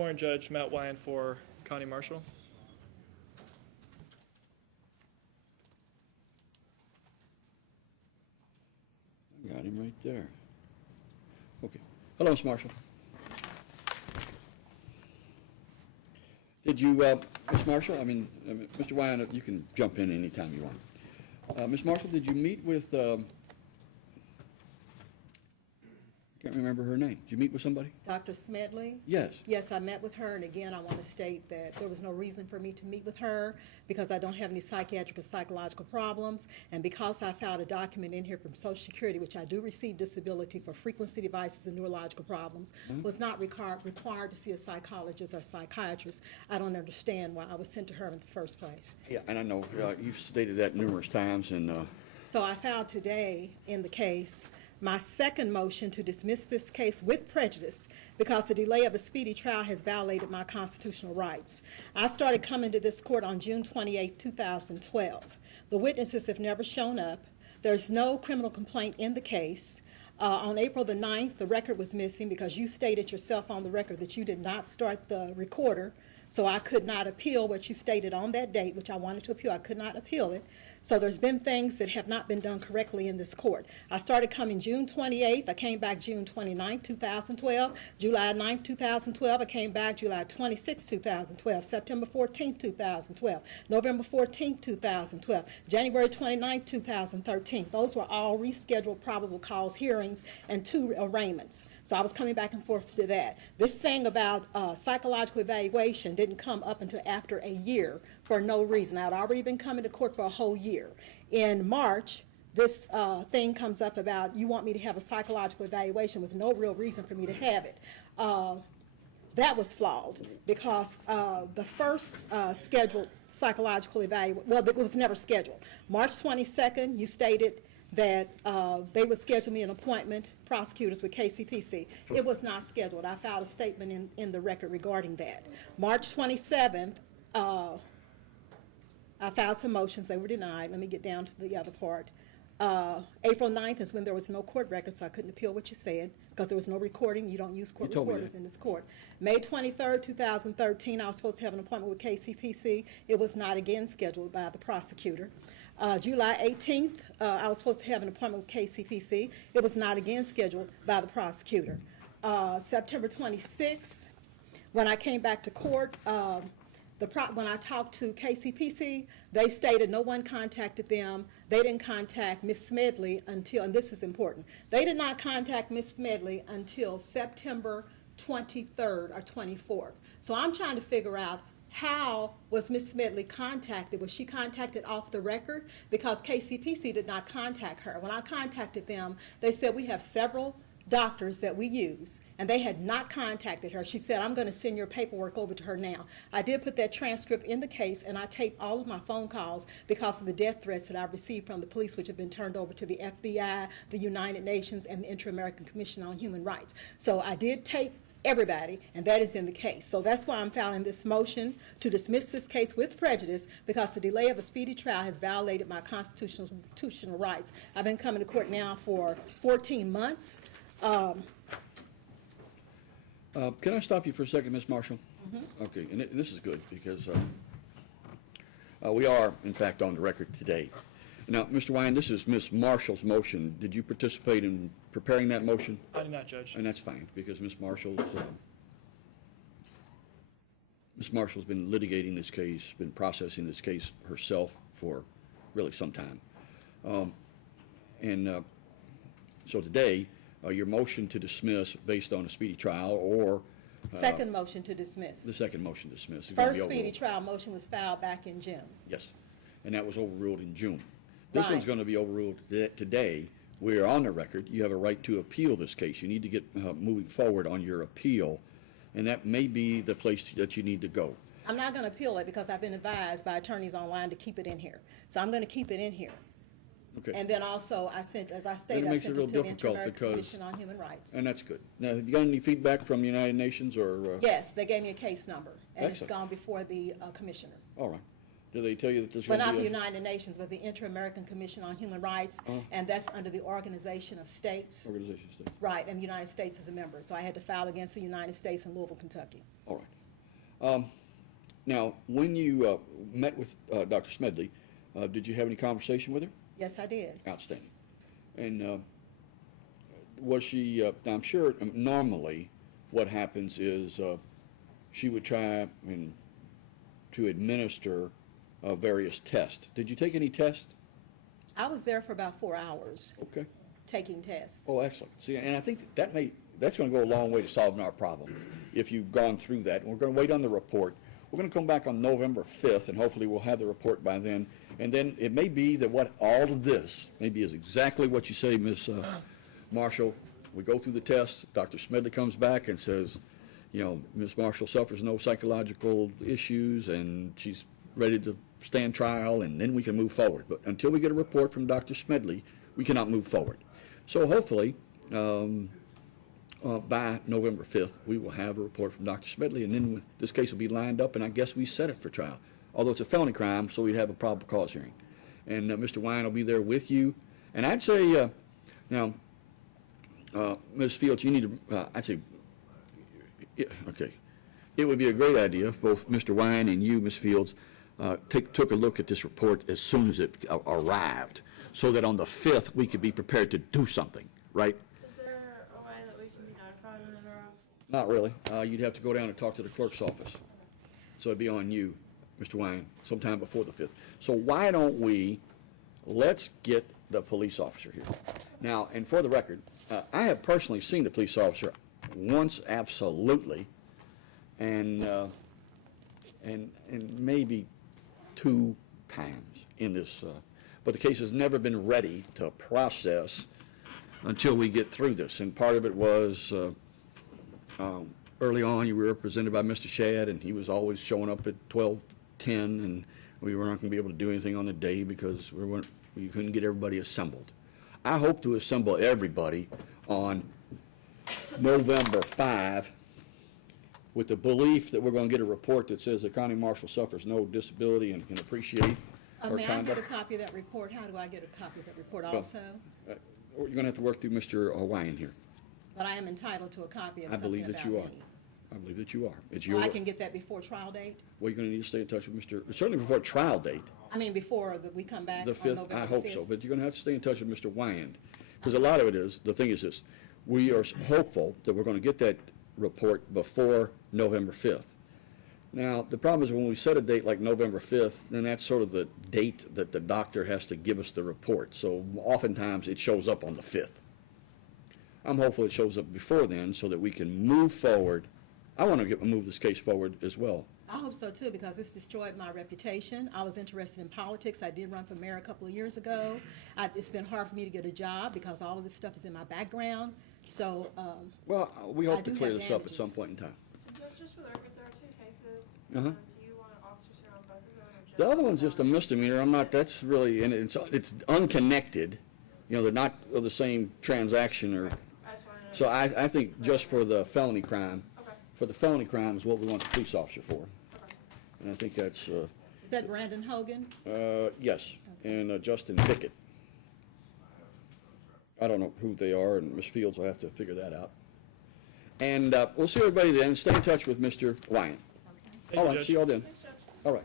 Morning, Judge. Matt Wyan for Connie Marshall. I got him right there. Okay. Hello, Ms. Marshall. Did you, Ms. Marshall, Mr. Wyan, you can jump in anytime you want. Ms. Marshall, did you meet with, I can't remember her name. Did you meet with somebody? Dr. Smedley? Yes. Yes, I met with her, and again, I want to state that there was no reason for me to meet with her because I don't have any psychiatric or psychological problems, and because I filed a document in here from Social Security, which I do receive disability for frequency devices and neurological problems, was not required to see a psychologist or psychiatrist. I don't understand why I was sent to her in the first place. Yeah, and I know you've stated that numerous times, and So I filed today in the case my second motion to dismiss this case with prejudice because the delay of a speedy trial has violated my constitutional rights. I started coming to this court on June 28, 2012. The witnesses have never shown up. There's no criminal complaint in the case. On April the 9th, the record was missing because you stated yourself on the record that you did not start the recorder, so I could not appeal what you stated on that date, which I wanted to appeal. I could not appeal it. So there's been things that have not been done correctly in this court. I started coming June 28th. I came back June 29th, 2012. July 9th, 2012. I came back July 26th, 2012. September 14th, 2012. November 14th, 2012. January 29th, 2013. Those were all rescheduled probable cause hearings and 2 arraignments. So I was coming back and forth to that. This thing about psychological evaluation didn't come up until after a year for no reason. I had already been coming to court for a whole year. In March, this thing comes up about you want me to have a psychological evaluation with no real reason for me to have it. That was flawed because the first scheduled psychological evaluation, well, it was never scheduled. March 22nd, you stated that they would schedule me an appointment, prosecutors with KCPC. It was not scheduled. I filed a statement in the record regarding that. March 27th, I filed some motions. They were denied. Let me get down to the other part. April 9th is when there was no court record, so I couldn't appeal what you said because there was no recording. You don't use court recorders in this court. May 23rd, 2013, I was supposed to have an appointment with KCPC. It was not again scheduled by the prosecutor. July 18th, I was supposed to have an appointment with KCPC. It was not again scheduled by the prosecutor. September 26th, when I came back to court, when I talked to KCPC, they stated no one contacted them. They didn't contact Ms. Smedley until, and this is important, they did not contact Ms. Smedley until September 23rd or 24th. So I'm trying to figure out how was Ms. Smedley contacted? Was she contacted off the record? Because KCPC did not contact her. When I contacted them, they said we have several doctors that we use, and they had not contacted her. She said, I'm going to send your paperwork over to her now. I did put that transcript in the case, and I taped all of my phone calls because of the death threats that I received from the police, which have been turned over to the FBI, the United Nations, and the Inter-American Commission on Human Rights. So I did tape everybody, and that is in the case. So that's why I'm filing this motion to dismiss this case with prejudice because the delay of a speedy trial has violated my constitutional rights. I've been coming to court now for 14 months. Can I stop you for a second, Ms. Marshall? Mm-hmm. Okay, and this is good because we are, in fact, on the record today. Now, Mr. Wyan, this is Ms. Marshall's motion. Did you participate in preparing that motion? I did not, Judge. And that's fine because Ms. Marshall's been litigating this case, been processing this case herself for really some time. So today, your motion to dismiss based on a speedy trial or second motion to dismiss. The second motion to dismiss. First speedy trial motion was filed back in June. Yes, and that was overruled in June. This Right. one's going to be overruled today. We are on the record. You have a right to appeal this case. You need to get moving forward on your appeal, and that may be the place that you need to go. I'm not going to appeal it because I've been advised by attorneys online to keep it in here. So I'm going to keep it in here. Okay. And then also, I sent, as I stated, It I makes sent it it real to the difficult Inter-American because- Commission on Human Rights. And that's good. Now, have you got any feedback from the United Nations or? Yes, they gave me a case number, and it's Excellent. gone before the commissioner. All right. Do they tell you that there's But going not to the be a United Nations, but the Inter-American Commission on Human Rights, and that's under the Organization of States. organization state? Right, and the United States is a member. So I had to file against the United States in Louisville, Kentucky. All right. Now, when you met with Dr. Smedley, did you have any conversation with her? Yes, I did. Outstanding. And was she, I'm sure normally what happens is she would try to administer various tests. Did you take any tests? I was there for about 4 hours Okay. taking tests. Oh, excellent. See, and I think that's going to go a long way to solving our problem if you've gone through that. And we're going to wait on the report. We're going to come back on November 5th, and hopefully we'll have the report by then. And then it may be that what all of this maybe is exactly what you say, Ms. Marshall. We go through the tests. Dr. Smedley comes back and says, you know, Ms. Marshall suffers no psychological issues, and she's ready to stand trial, and then we can move forward. But until we get a report from Dr. Smedley, we cannot move forward. So hopefully, by November 5th, we will have a report from Dr. Smedley, and then this case will be lined up, and I guess we set it for trial. Although it's a felony crime, so we'd have a probable cause hearing. And Mr. Wine will be there with you. And I'd say, now, Ms. Fields, you need to, I'd say, okay, it would be a great idea if both Mr. Wine and you, Ms. Fields, took a look at this report as soon as it arrived, so that on the 5th, we could be prepared to do something, right? Is there a way that we can be notified in advance? Not really. You'd have to go down and talk to the clerk's office. So it'd be on you, Mr. Wine, sometime before the 5th. So why don't let's get the police officer here. Now, and for the record, I have personally seen the police officer once, absolutely, and maybe 2 times in this, but the case has never been ready to process until we get through this. And part of it was, early on, you were represented by Mr. Shadd, and he was always showing up at 12:10, and we weren't going to be able to do anything on the day because we couldn't get everybody assembled. I hope to assemble everybody on November 5 with the belief that we're going to get a report that says that Connie Marshall suffers no disability and can appreciate her May I get a conduct. copy of that report? How do I get a copy of that report also? You're going to have to work through Mr. Wine here. But I am entitled to a copy of I something believe about that you are. me. I believe that you are. It's Well, your, I can get that before trial date? well, you're going to need to stay in touch with certainly before trial date, I mean, before we come back the on 5th. November I hope 5th? so, but you're going to have to stay in touch with Mr. Wyand. Because a lot of it is, the thing is this, we are hopeful that we're going to get that report before November 5th. Now, the problem is when we set a date like November 5th, then that's sort of the date that the doctor has to give us the report. So oftentimes it shows up on the 5th. I'm hopeful it shows up before then so that we can move forward. I want to move this case forward as well. I hope so too, because it's destroyed my reputation. I was interested in politics. I did run for mayor a couple of years ago. It's been hard for me to get a job because all of this stuff is in my background. So, Well, we I hope to do clear have this up at damages. some point in time. Judge, just for the record, there are 2 cases. Uh-huh. Do you want officers here on both of them? or The just other one's just a one? misdemeanor. I'm not, that's really, and it's unconnected. You know, they're not of the same transaction or, I just wanted to. so I think just for the felony crime, Okay. for the felony crime is what we want the police officer for. Okay. And I think that's, is that Brandon Hogan? yes, and Justin Pickett. I don't know who they are, and Ms. Fields will have to figure that out. And we'll see everybody then. Stay in touch with Mr. Wyan. Thank All you, right, Judge. see y'all then. Thanks, Judge. All right.